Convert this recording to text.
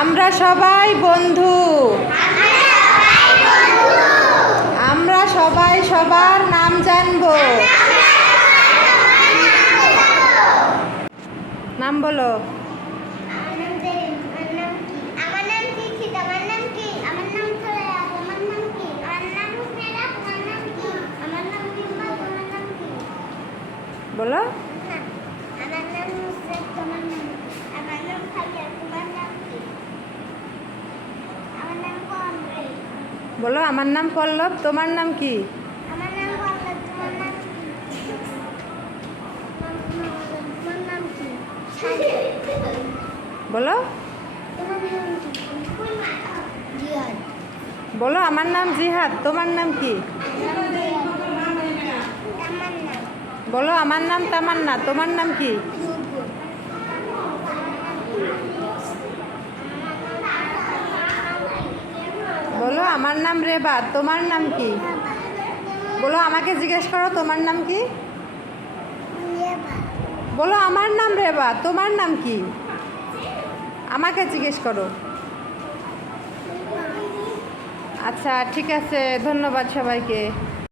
আমরা সবাই বন্ধু। আমরা সবাই সবার নাম জানবো। নাম বলো। বলো। বলো আমার নাম পল্লব, তোমার নাম কি? বলো। বলো আমার নাম জিহাদ, তোমার নাম কি? বলো আমার নাম তামান্না, তোমার নাম কি? বলো আমার নাম রেবা, তোমার নাম কি? বলো আমাকে জিজ্ঞেস করো তোমার নাম কি? বলো আমার নাম রেবা, তোমার নাম কি? আমাকে জিজ্ঞেস করো। আচ্ছা ঠিক আছে, ধন্যবাদ সবাইকে।